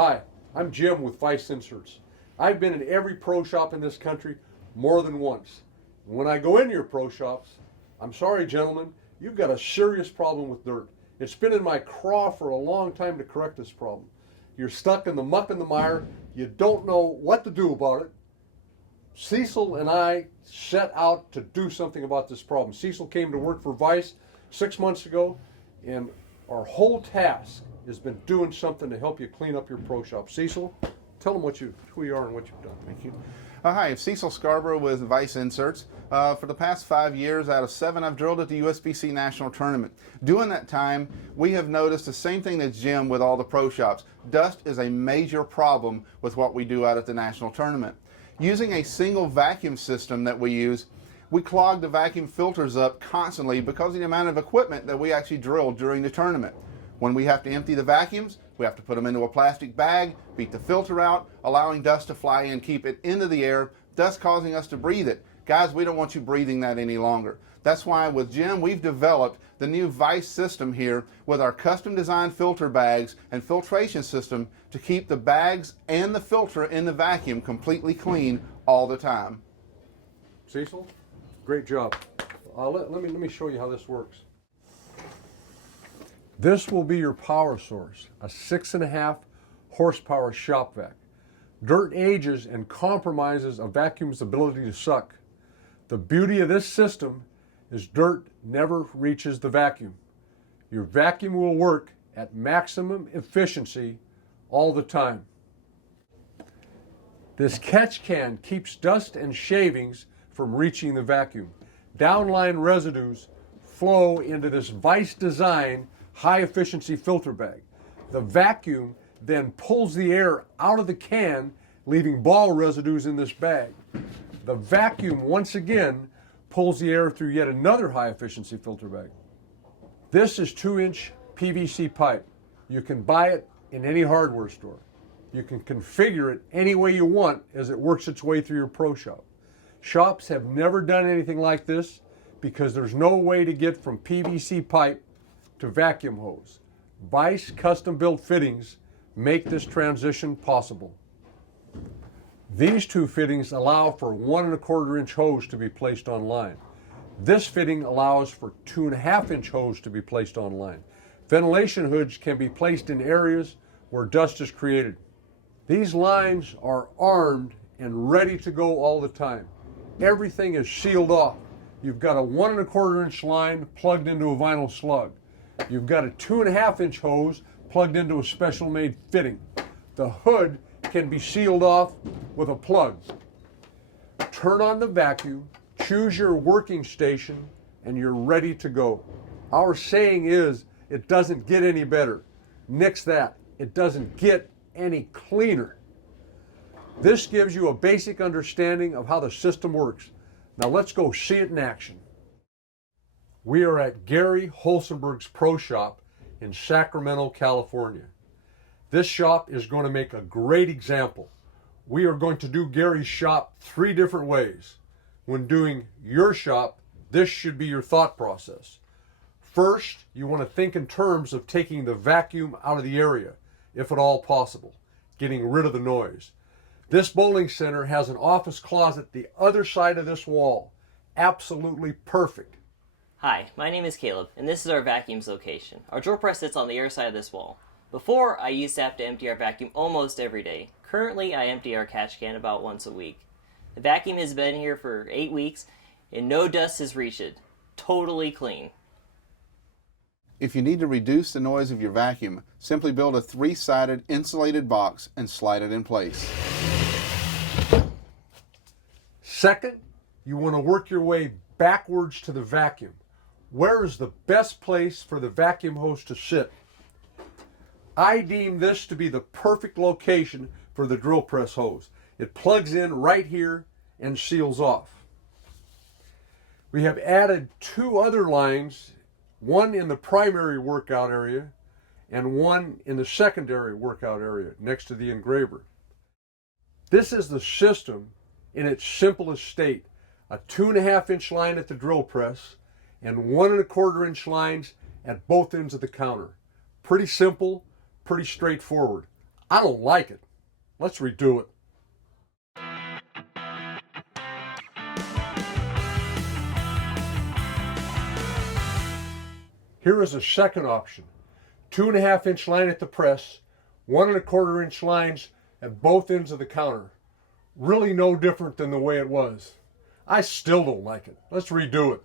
Hi, I'm Jim with VISE Inserts. I've been in every pro shop in this country more than once. When I go into your pro shops, I'm sorry gentlemen, you've got a serious problem with dirt. It's been in my craw for a long time to correct this problem. You're stuck in the muck and the mire, you don't know what to do about it. Cecil and I set out to do something about this problem. Cecil came to work for VISE 6 months ago, and our whole task has been doing something to help you clean up your pro shop. Cecil, tell them who you are and what you've done. Thank you. Hi, I'm Cecil Scarboro with VISE Inserts. For the past 5 years, out of 7, I've drilled at the USBC National Tournament. During that time, we have noticed the same thing as Jim with all the pro shops. Dust is a major problem with what we do out at the National Tournament. Using a single vacuum system that we use, we clog the vacuum filters up constantly because of the amount of equipment that we actually drill during the tournament. When we have to empty the vacuums, we have to put them into a plastic bag, beat the filter out, allowing dust to fly in, keep it into the air, thus causing us to breathe it. Guys, we don't want you breathing that any longer. That's why with Jim, we've developed the new VISE system here with our custom designed filter bags and filtration system to keep the bags and the filter in the vacuum completely clean all the time. Cecil, great job. Let me show you how this works. This will be your power source, a 6.5 horsepower shop vac. Dirt ages and compromises a vacuum's ability to suck. The beauty of this system is dirt never reaches the vacuum. Your vacuum will work at maximum efficiency all the time. This catch can keeps dust and shavings from reaching the vacuum. Downline residues flow into this VISE design high efficiency filter bag. The vacuum then pulls the air out of the can, leaving ball residues in this bag. The vacuum once again pulls the air through yet another high efficiency filter bag. This is 2-inch PVC pipe. You can buy it in any hardware store. You can configure it any way you want as it works its way through your pro shop. Shops have never done anything like this because there's no way to get from PVC pipe to vacuum hose. VISE custom built fittings make this transition possible. These two fittings allow for 1.25-inch hose to be placed on line. This fitting allows for 2.5-inch hose to be placed on line. Ventilation hoods can be placed in areas where dust is created. These lines are armed and ready to go all the time. Everything is sealed off. You've got a 1.25-inch line plugged into a vinyl slug. You've got a 2.5-inch hose plugged into a special made fitting. The hood can be sealed off with a plug. Turn on the vacuum, choose your working station, and you're ready to go. Our saying is, it doesn't get any better. Nix that. It doesn't get any cleaner. This gives you a basic understanding of how the system works. Now let's go see it in action. We are at Gary Holsenberg's Pro Shop in Sacramento, California. This shop is going to make a great example. We are going to do Gary's shop 3 different ways. When doing your shop, this should be your thought process. First, you want to think in terms of taking the vacuum out of the area, if at all possible, getting rid of the noise. This bowling center has an office closet the other side of this wall. Absolutely perfect. Hi, my name is Caleb, and this is our vacuum's location. Our drill press sits on the air side of this wall. Before, I used to have to empty our vacuum almost every day. Currently, I empty our catch can about once a week. The vacuum has been here for 8 weeks, and no dust has reached it. Totally clean. If you need to reduce the noise of your vacuum, simply build a 3-sided insulated box and slide it in place. Second, you want to work your way backwards to the vacuum. Where is the best place for the vacuum hose to sit? I deem this to be the perfect location for the drill press hose. It plugs in right here and seals off. We have added 2 other lines, one in the primary workout area and one in the secondary workout area next to the engraver. This is the system in its simplest state. A 2.5-inch line at the drill press and 1.25-inch lines at both ends of the counter. Pretty simple, pretty straightforward. I don't like it. Let's redo it. Here is a second option. 2.5 inch line at the press, 1 1/4 inch lines at both ends of the counter. Really no different than the way it was. I still don't like it. Let's redo it.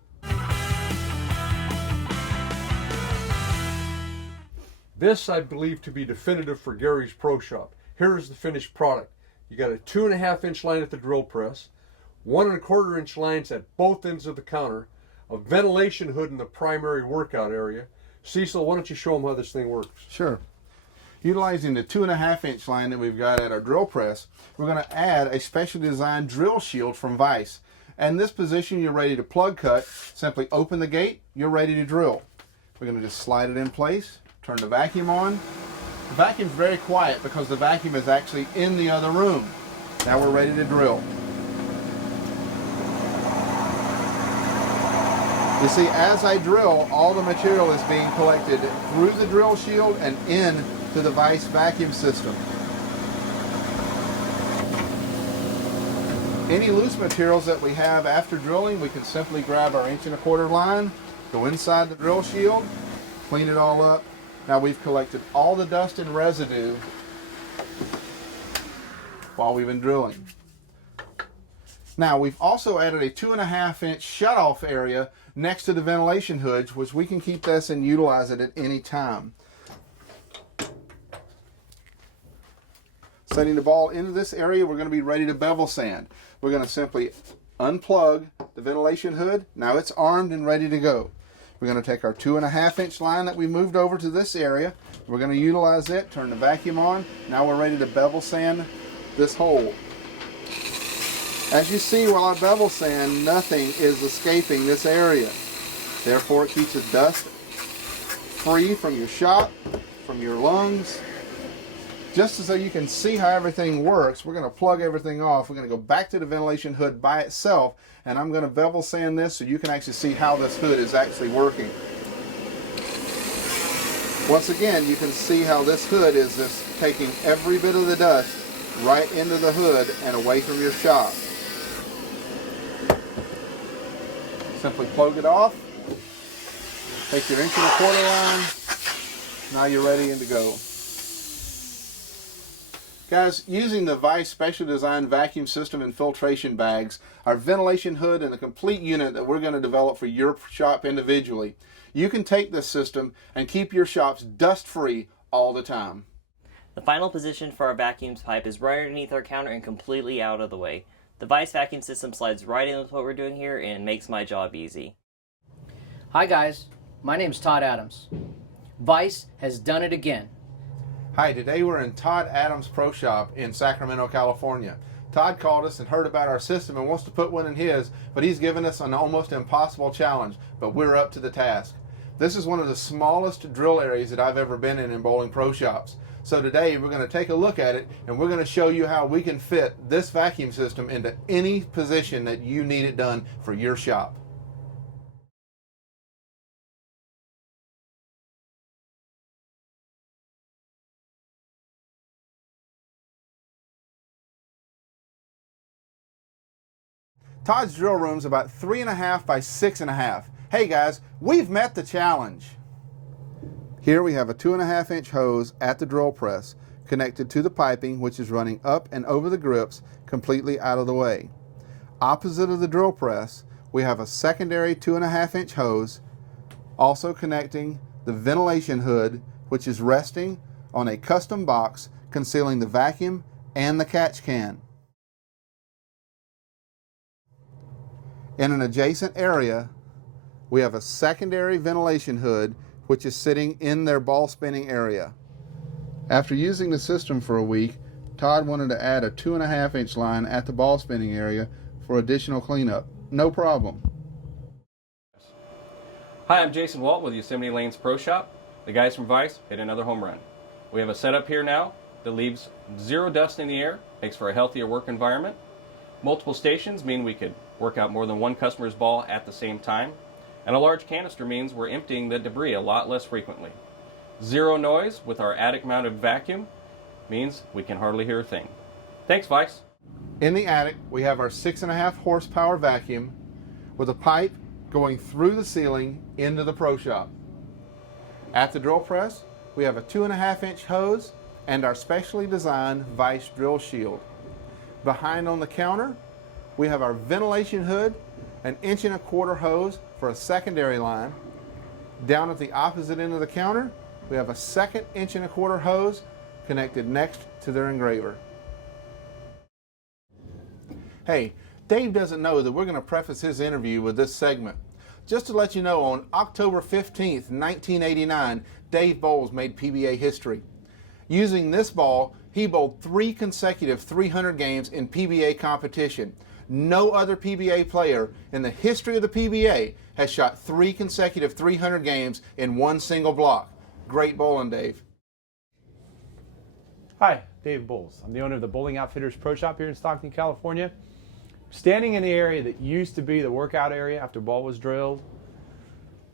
This I believe to be definitive for Gary's Pro Shop. Here is the finished product. You got a 2.5 inch line at the drill press, 1 1/4 inch lines at both ends of the counter, a ventilation hood in the primary workout area. Cecil, why don't you show them how this thing works? Sure. Utilizing the 2.5 inch line that we've got at our drill press, we're going to add a specially designed drill shield from VISE. And this position, you're ready to plug cut. Simply open the gate, you're ready to drill. We're going to just slide it in place, turn the vacuum on. The vacuum's very quiet because the vacuum is actually in the other room. Now we're ready to drill. You see, as I drill, all the material is being collected through the drill shield and into the VISE vacuum system. Any loose materials that we have after drilling, we can simply grab our 1 1/4 line, go inside the drill shield, clean it all up. Now we've collected all the dust and residue while we've been drilling. Now we've also added a 2.5 inch shutoff area next to the ventilation hoods, which we can keep this and utilize it at any time. Setting the ball into this area, we're going to be ready to bevel sand. We're going to simply unplug the ventilation hood. Now it's armed and ready to go. We're going to take our 2.5 inch line that we moved over to this area. We're going to utilize it, turn the vacuum on. Now we're ready to bevel sand this hole. As you see, while I bevel sand, nothing is escaping this area. Therefore, it keeps the dust free from your shop, from your lungs. Just so you can see how everything works, we're going to plug everything off. We're going to go back to the ventilation hood by itself, and I'm going to bevel sand this so you can actually see how this hood is actually working. Once again, you can see how this hood is just taking every bit of the dust right into the hood and away from your shop. Simply plug it off, take your 1 1/4 line, now you're ready and to go. Guys, using the VISE special designed vacuum system and filtration bags, our ventilation hood and a complete unit that we're going to develop for your shop individually, you can take this system and keep your shops dust free all the time. The final position for our vacuum pipe is right underneath our counter and completely out of the way. The VISE vacuum system slides right in with what we're doing here and makes my job easy. Hi guys, my name's Todd Adams. VISE has done it again. Hi, today we're in Todd Adams' Pro Shop in Sacramento, California. Todd called us and heard about our system and wants to put one in his, but he's given us an almost impossible challenge, but we're up to the task. This is one of the smallest drill areas that I've ever been in bowling pro shops. So today we're going to take a look at it and we're going to show you how we can fit this vacuum system into any position that you need it done for your shop. Todd's drill room's about 3.5 by 6.5. Hey guys, we've met the challenge. Here we have a 2.5 inch hose at the drill press connected to the piping, which is running up and over the grips completely out of the way. Opposite of the drill press, we have a secondary 2.5 inch hose also connecting the ventilation hood, which is resting on a custom box concealing the vacuum and the catch can. In an adjacent area, we have a secondary ventilation hood which is sitting in their ball spinning area. After using the system for a week, Todd wanted to add a 2.5 inch line at the ball spinning area for additional cleanup. No problem. Hi, I'm Jason Walt with Yosemite Lanes Pro Shop. The guys from VISE hit another home run. We have a setup here now that leaves zero dust in the air, makes for a healthier work environment. Multiple stations mean we could work out more than one customer's ball at the same time. And a large canister means we're emptying the debris a lot less frequently. Zero noise with our attic mounted vacuum means we can hardly hear a thing. Thanks, Vice. In the attic, we have our 6.5 horsepower vacuum with a pipe going through the ceiling into the pro shop. At the drill press, we have a 2.5-inch hose and our specially designed VISE drill shield. Behind on the counter, we have our ventilation hood, an 1.25-inch hose for a secondary line. Down at the opposite end of the counter, we have a second 1.25-inch hose connected next to their engraver. Hey, Dave doesn't know that we're going to preface his interview with this segment. Just to let you know, on October 15th, 1989, Dave Bowles made PBA history. Using this ball, he bowled 3 consecutive 300 games in PBA competition. No other PBA player in the history of the PBA has shot 3 consecutive 300 games in one single block. Great bowling, Dave. Hi, Dave Bowles. I'm the owner of the Bowling Outfitters Pro Shop here in Stockton, California. Standing in the area that used to be the workout area after ball was drilled.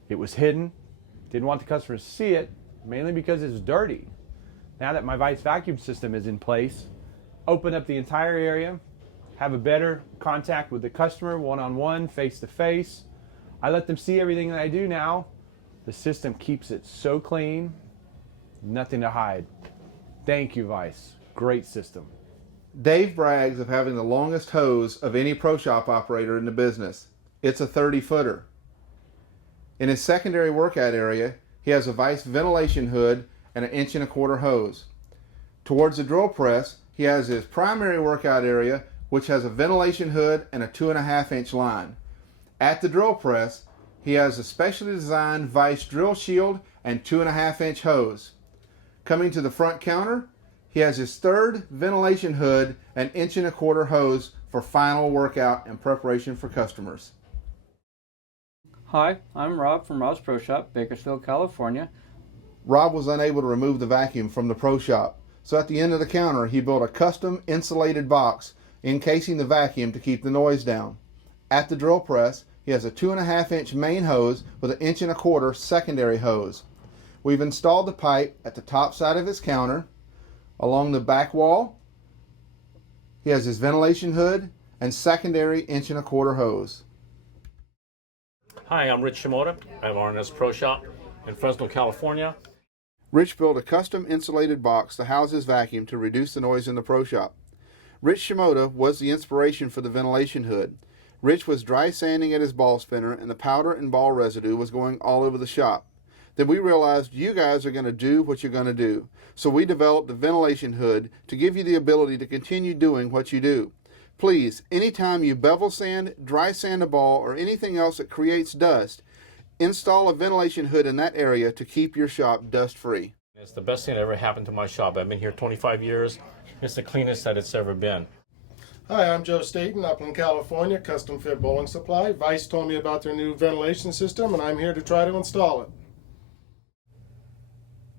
It was hidden. Didn't want the customers to see it, mainly because it's dirty. Now that my VISE vacuum system is in place, open up the entire area, have a better contact with the customer, one-on-one, face-to-face. I let them see everything that I do now. The system keeps it so clean, nothing to hide. Thank you, VISE. Great system. Dave brags of having the longest hose of any pro shop operator in the business. It's a 30-footer. In his secondary workout area, he has a VISE ventilation hood and an 1.25-inch hose. Towards the drill press, he has his primary workout area, which has a ventilation hood and a 2.5-inch line. At the drill press, he has a specially designed VISE drill shield and 2.5-inch hose. Coming to the front counter, he has his third ventilation hood and 1.25-inch hose for final workout and preparation for customers. Hi, I'm Rob from Rob's Pro Shop, Bakersfield, California. Rob was unable to remove the vacuum from the pro shop, so at the end of the counter he built a custom insulated box encasing the vacuum to keep the noise down. At the drill press, he has a 2.5-inch main hose with an 1.25-inch secondary hose. We've installed the pipe at the top side of his counter. Along the back wall, he has his ventilation hood and secondary 1.25-inch hose. Hi, I'm Rich Shimoda. I have R&S Pro Shop in Fresno, California. Rich built a custom insulated box to house his vacuum to reduce the noise in the pro shop. Rich Shimoda was the inspiration for the ventilation hood. Rich was dry sanding at his ball spinner and the powder and ball residue was going all over the shop. Then we realized you guys are going to do what you're going to do. So we developed the ventilation hood to give you the ability to continue doing what you do. Please, anytime you bevel sand, dry sand a ball, or anything else that creates dust, install a ventilation hood in that area to keep your shop dust free. It's the best thing that ever happened to my shop. I've been here 25 years. It's the cleanest that it's ever been. Hi, I'm Joe Staten, Upland, California, Custom Fit Bowling Supply. VISE told me about their new ventilation system and I'm here to try to install it.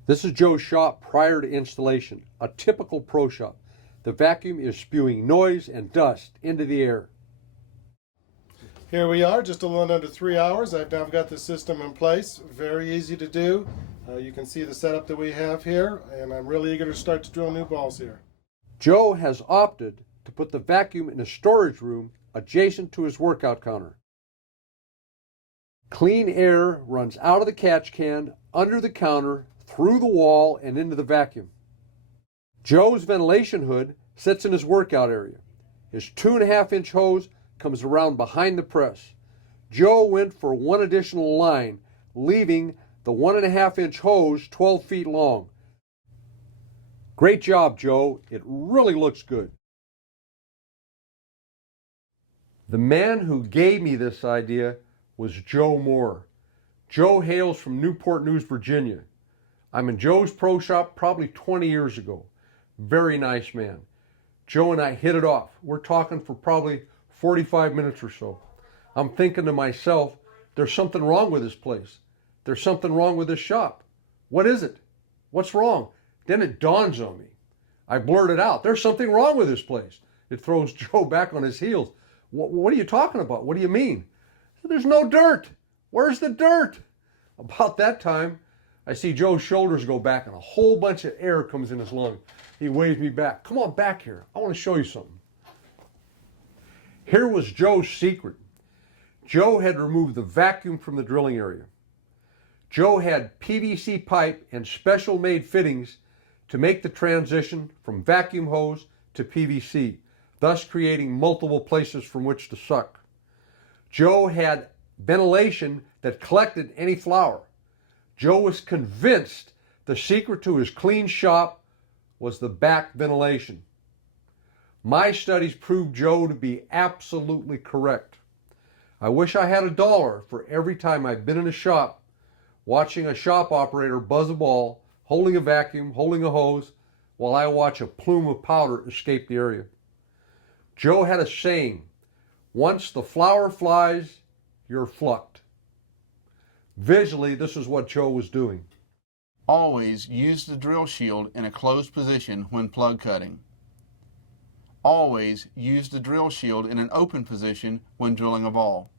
This is Joe's shop prior to installation, a typical pro shop. The vacuum is spewing noise and dust into the air. Here we are, just a little under 3 hours. I've now got the system in place. Very easy to do. You can see the setup that we have here, and I'm really eager to start to drill new balls here. Joe has opted to put the vacuum in a storage room adjacent to his workout counter. Clean air runs out of the catch can, under the counter, through the wall, and into the vacuum. Joe's ventilation hood sits in his workout area. His 2.5-inch hose comes around behind the press. Joe went for one additional line, leaving the 1.5-inch hose 12 feet long. Great job, Joe. It really looks good. The man who gave me this idea was Joe Moore. Joe hails from Newport News, Virginia. I'm in Joe's pro shop probably 20 years ago. Very nice man. Joe and I hit it off. We're talking for probably 45 minutes or so. I'm thinking to myself, there's something wrong with this place. There's something wrong with this shop. What is it? What's wrong? Then it dawns on me. I blurted out, there's something wrong with this place. It throws Joe back on his heels. What are you talking about? What do you mean? There's no dirt. Where's the dirt? About that time, I see Joe's shoulders go back and a whole bunch of air comes in his lung. He waves me back. Come on back here. I want to show you something. Here was Joe's secret. Joe had removed the vacuum from the drilling area. Joe had PVC pipe and special made fittings to make the transition from vacuum hose to PVC, thus creating multiple places from which to suck. Joe had ventilation that collected any flour. Joe was convinced the secret to his clean shop was the back ventilation. My studies proved Joe to be absolutely correct. I wish I had $1 for every time I've been in a shop watching a shop operator buzz a ball, holding a vacuum, holding a hose, while I watch a plume of powder escape the area. Joe had a saying, once the flour flies, you're flucked. Visually, this is what Joe was doing. Always use the drill shield in a closed position when plug cutting. Always use the drill shield in an open position when drilling a ball.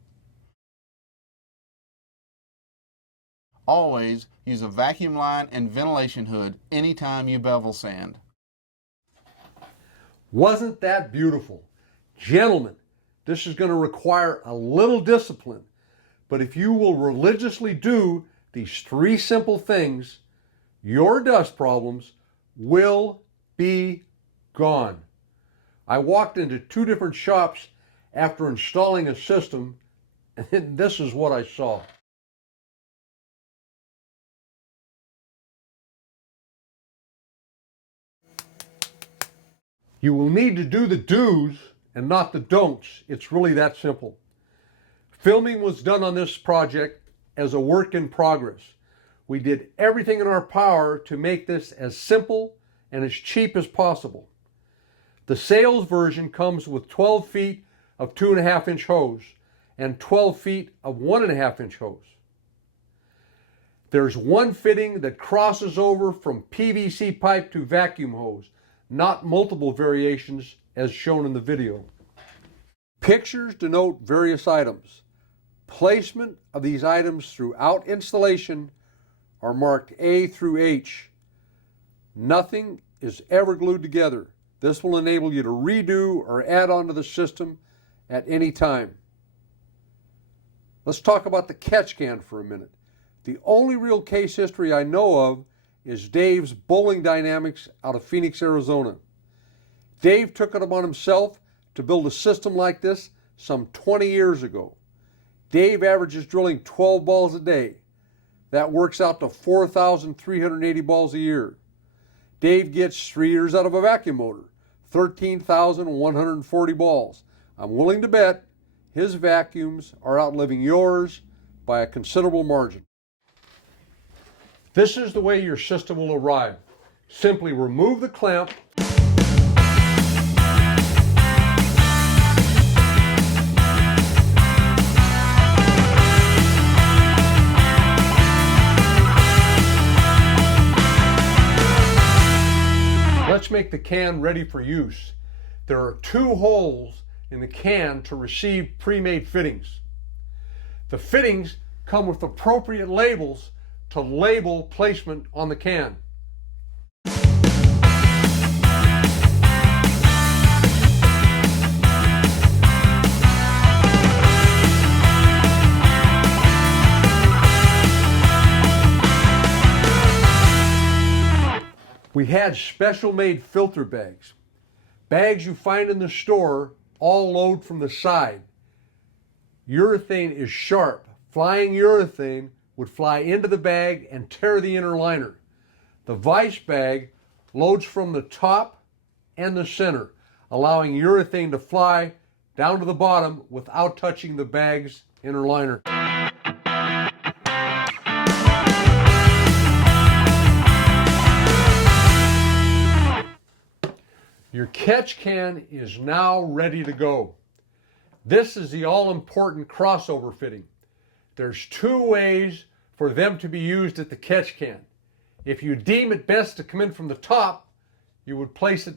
Always use a vacuum line and ventilation hood anytime you bevel sand. Wasn't that beautiful? Gentlemen, this is going to require a little discipline, but if you will religiously do these 3 simple things, your dust problems will be gone. I walked into 2 different shops after installing a system, and this is what I saw. You will need to do the do's and not the don'ts. It's really that simple. Filming was done on this project as a work in progress. We did everything in our power to make this as simple and as cheap as possible. The sales version comes with 12 feet of 2.5-inch hose and 12 feet of 1.5-inch hose. There's one fitting that crosses over from PVC pipe to vacuum hose, not multiple variations as shown in the video. Pictures denote various items. Placement of these items throughout installation are marked A through H. Nothing is ever glued together. This will enable you to redo or add on to the system at any time. Let's talk about the catch can for a minute. The only real case history I know of is Dave's Bowling Dynamics out of Phoenix, Arizona. Dave took it upon himself to build a system like this some 20 years ago. Dave averages drilling 12 balls a day. That works out to 4,380 balls a year. Dave gets 3 years out of a vacuum motor, 13,140 balls. I'm willing to bet his vacuums are outliving yours by a considerable margin. This is the way your system will arrive. Simply remove the clamp. Let's make the can ready for use. There are 2 holes in the can to receive pre-made fittings. The fittings come with appropriate labels to label placement on the can. We had special made filter bags. Bags you find in the store all load from the side. Urethane is sharp. Flying urethane would fly into the bag and tear the inner liner. The VISE bag loads from the top and the center, allowing urethane to fly down to the bottom without touching the bag's inner liner. Your catch can is now ready to go. This is the all-important crossover fitting. There's 2 ways for them to be used at the catch can. If you deem it best to come in from the top, you would place it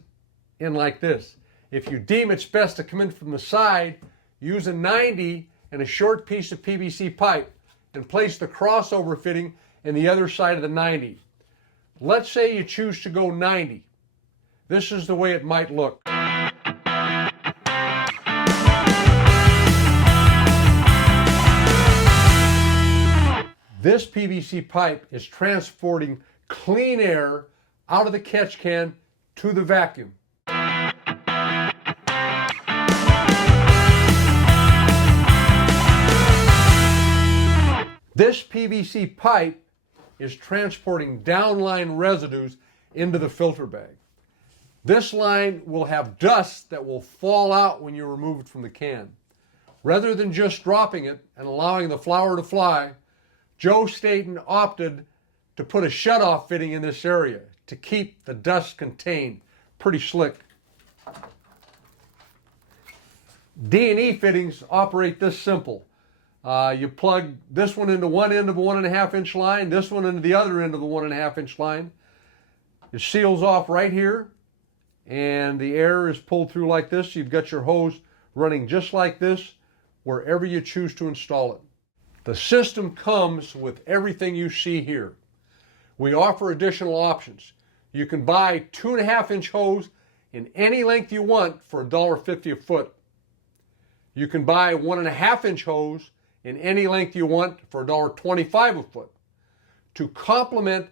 in like this. If you deem it's best to come in from the side, use a 90 and a short piece of PVC pipe and place the crossover fitting and the other side of the 90. Let's say you choose to go 90. This is the way it might look. This PVC pipe is transporting clean air out of the catch can to the vacuum. This PVC pipe is transporting downline residues into the filter bag. This line will have dust that will fall out when you remove it from the can. Rather than just dropping it and allowing the flour to fly, Joe Staten opted to put a shutoff fitting in this area to keep the dust contained. Pretty slick. D&E fittings operate this simple. You plug this one into one end of a 1.5 inch line, this one into the other end of the 1.5 inch line. It seals off right here, and the air is pulled through like this. You've got your hose running just like this wherever you choose to install it. The system comes with everything you see here. We offer additional options. You can buy 2.5 inch hose in any length you want for $1.50 a foot. You can buy 1.5 inch hose in any length you want for $1.25 a foot. To complement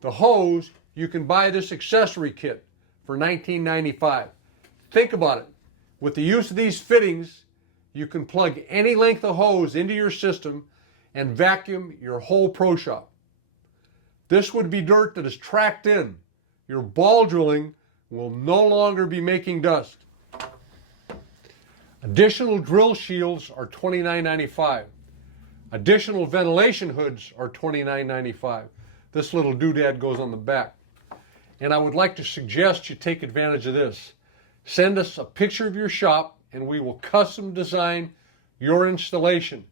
the hose, you can buy this accessory kit for $19.95. Think about it. With the use of these fittings, you can plug any length of hose into your system and vacuum your whole pro shop. This would be dirt that is tracked in. Your ball drilling will no longer be making dust. Additional drill shields are $29.95. Additional ventilation hoods are $29.95. This little doodad goes on the back. And I would like to suggest you take advantage of this. Send us a picture of your shop and we will custom design your installation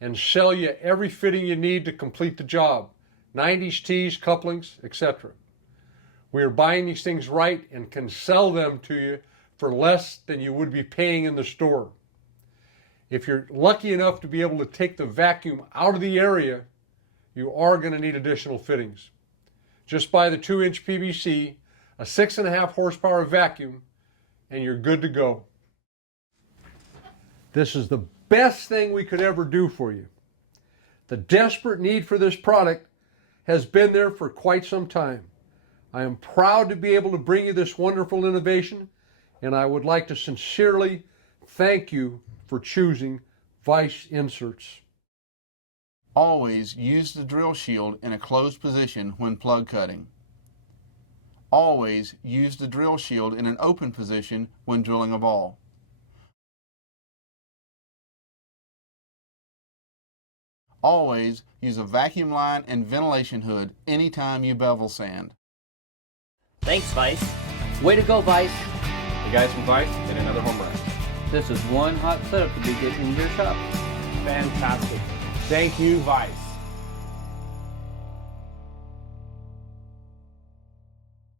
and sell you every fitting you need to complete the job. 90s tees, couplings, etc. We are buying these things right and can sell them to you for less than you would be paying in the store. If you're lucky enough to be able to take the vacuum out of the area, you are going to need additional fittings. Just buy the 2-inch PVC, a 6.5 horsepower vacuum, and you're good to go. This is the best thing we could ever do for you. The desperate need for this product has been there for quite some time. I am proud to be able to bring you this wonderful innovation, and I would like to sincerely thank you for choosing VISE inserts. Always use the drill shield in a closed position when plug cutting. Always use the drill shield in an open position when drilling a ball. Always use a vacuum line and ventilation hood anytime you bevel sand. Thanks, VISE. Way to go, VISE. The guys from VISE hit another home run. This is one hot setup to be getting in your shop. Fantastic. Thank you, VISE.